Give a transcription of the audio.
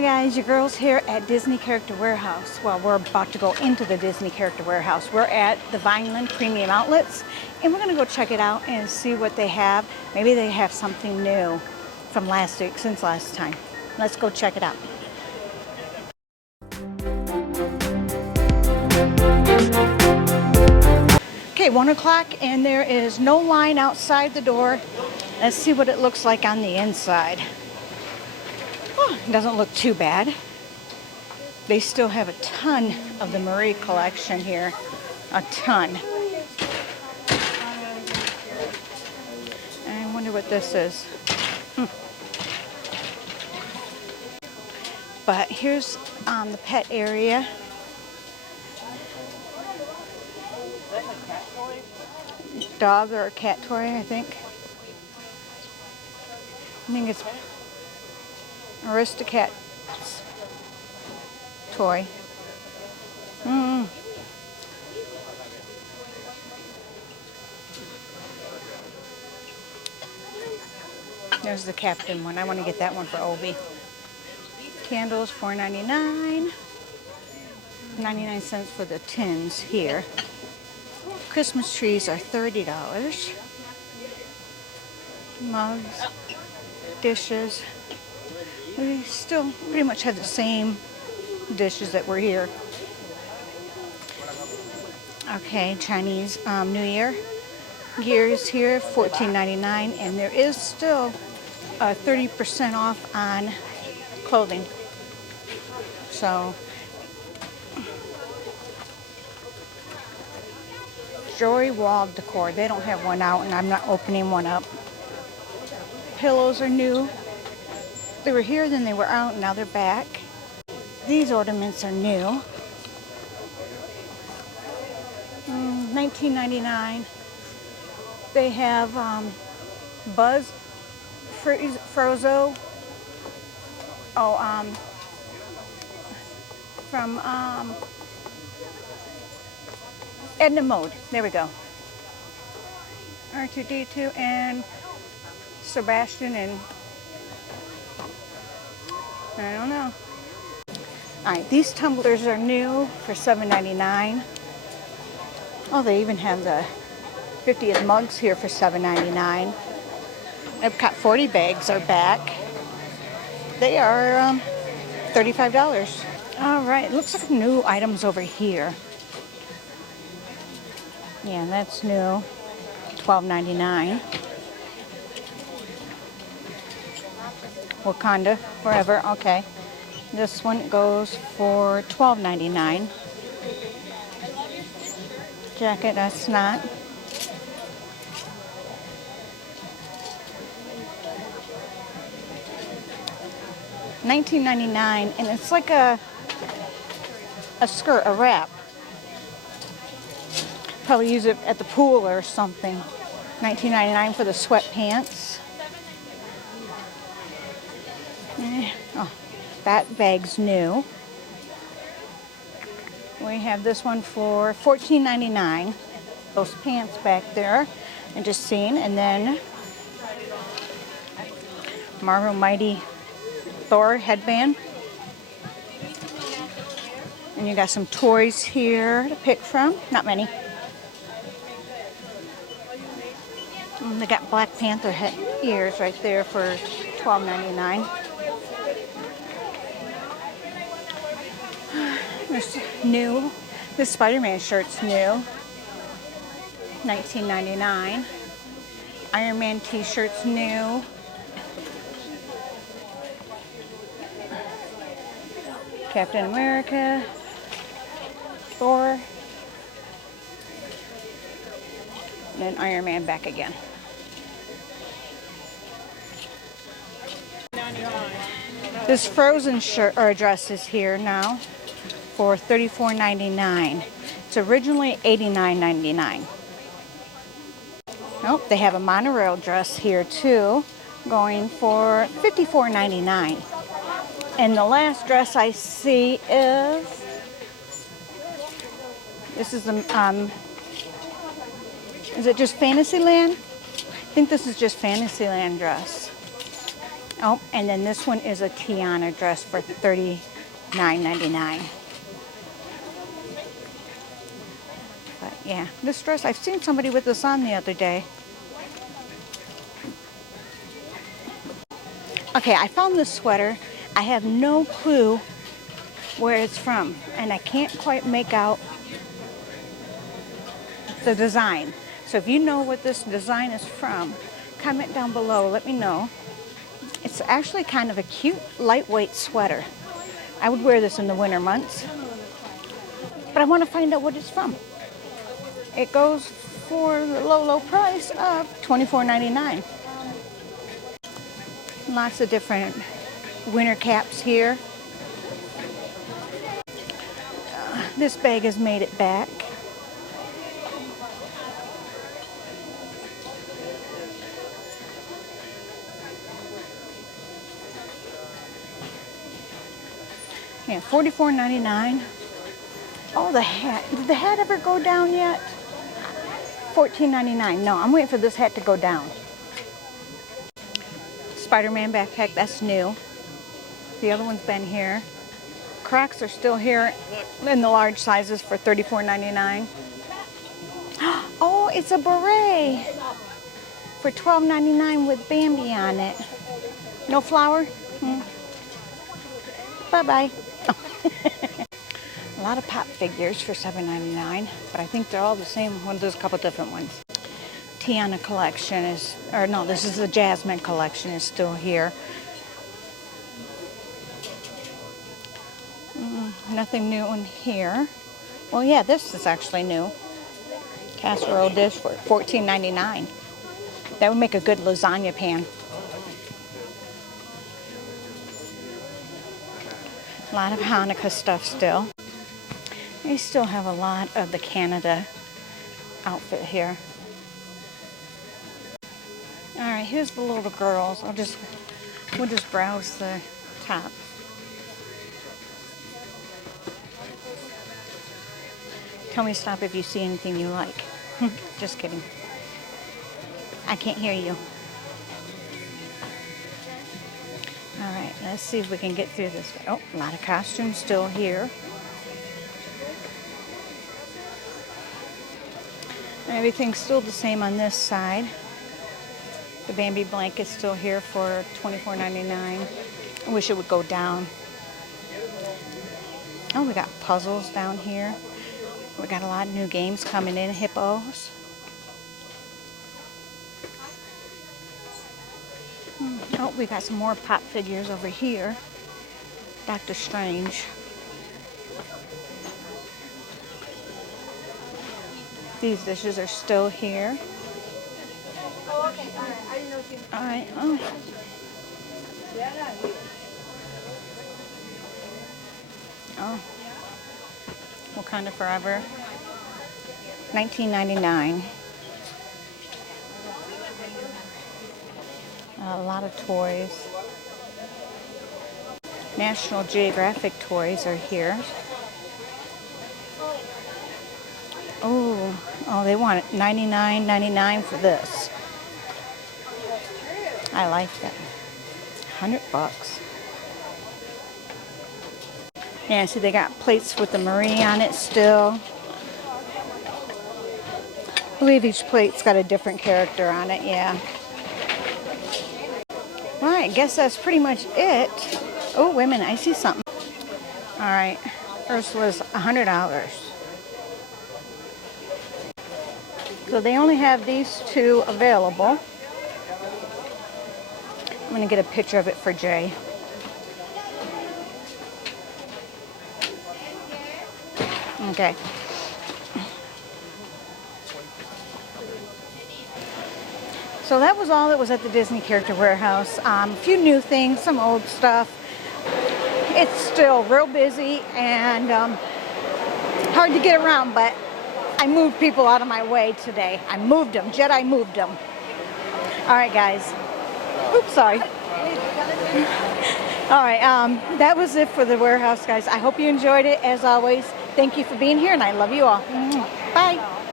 Hi guys, your girl's here at Disney Character Warehouse. Well, we're about to go into the Disney Character Warehouse. We're at the Vineland Premium Outlets, and we're gonna go check it out and see what they have. Maybe they have something new from last week, since last time. Let's go check it out. Okay, 1 o'clock, and there is no line outside the door. Let's see what it looks like on the inside. Oh, it doesn't look too bad. They still have a ton of the Marie collection here. A ton. I wonder what this is. But here's the pet area. Dog or a cat toy, I think. I think it's Aristocat's toy. There's the Captain one. I want to get that one for Obi. Candles, $4.99. 99 cents for the tins here. Christmas trees are $30. Mugs, dishes. We still pretty much have the same dishes that were here. Okay, Chinese New Year gear is here, $14.99, and there is still 30% off on clothing. So, Joy Wall Decor, they don't have one out, and I'm not opening one up. Pillows are new. They were here, then they were out, and now they're back. These ornaments are new. $19.99. They have Buzz Frozo. From Edna Mode. There we go. R2-D2 and Sebastian and I don't know. Alright, these tumblers are new for $7.99. Oh, they even have the 50th mugs here for $7.99. Epcot 40 bags are back. They are $35. Alright, looks like new items over here. Yeah, that's new. $12.99. Wakanda Forever, okay. This one goes for $12.99. Jacket, that's not. $19.99, and it's like a skirt, a wrap. Probably use it at the pool or something. $19.99 for the sweatpants. Oh, that bag's new. We have this one for $14.99. Those pants back there, and just seen. And then Marvel Mighty Thor headband. And you got some toys here to pick from. Not many. And they got Black Panther ears right there for $12.99. There's new. This Spider-Man shirt's new. $19.99. Iron Man t-shirt's new. Captain America. Thor. And then Iron Man back again. This Frozen shirt or dress is here now for $34.99. It's originally $89.99. Nope, they have a monorail dress here too, going for $54.99. And the last dress I see is, this is the, is it just Fantasyland? I think this is just Fantasyland dress. Oh, and then this one is a Tiana dress for $39.99. But yeah, this dress, I've seen somebody with this on the other day. Okay, I found this sweater. I have no clue where it's from, and I can't quite make out the design. So if you know what this design is from, comment down below, let me know. It's actually kind of a cute, lightweight sweater. I would wear this in the winter months, but I want to find out what it's from. It goes for the low, low price of $24.99. Lots of different winter caps here. This bag has made it back. Yeah, $44.99. Oh, the hat. Did the hat ever go down yet? $14.99. No, I'm waiting for this hat to go down. Spider-Man backpack, that's new. The other one's been here. Crocs are still here in the large sizes for $34.99. Oh, it's a beret for $12.99 with Bambi on it. No flower? Bye-bye. A lot of pop figures for $7.99, but I think they're all the same. Well, there's a couple different ones. Tiana collection is, or no, this is the Jasmine collection is still here. Nothing new in here. Well, yeah, this is actually new. Casserole dish for $14.99. That would make a good lasagna pan. A lot of Hanukkah stuff still. They still have a lot of the Canada outfit here. All right, here's the little girls. We'll just browse the top. Tell me stop if you see anything you like. Just kidding. I can't hear you. All right, let's see if we can get through this. Oh, a lot of costumes still here. Everything's still the same on this side. The Bambi blanket's still here for $24.99. I wish it would go down. Oh, we got puzzles down here. We got a lot of new games coming in. Hippos. Oh, we got some more pop figures over here. Doctor Strange. These dishes are still here. Oh, okay. All right. I didn't know if you... All right. Oh. Oh. Wakanda Forever. $19.99. A lot of toys. National Geographic toys are here. Oh, they want $99.99 for this. I like that. $100. Yeah, see they got plates with the Marie on it still. I believe each plate's got a different character on it, yeah. Well, I guess that's pretty much it. Oh, wait a minute, I see something. All right, first was $100. So they only have these two available. I'm gonna get a picture of it for Jay. Okay. So that was all that was at the Disney Character Warehouse. A few new things, some old stuff. It's still real busy and hard to get around, but I moved people out of my way today. I moved them. Jedi moved them. All right, guys. Oops, sorry. All right, that was it for the warehouse, guys. I hope you enjoyed it. As always, thank you for being here, and I love you all. Bye.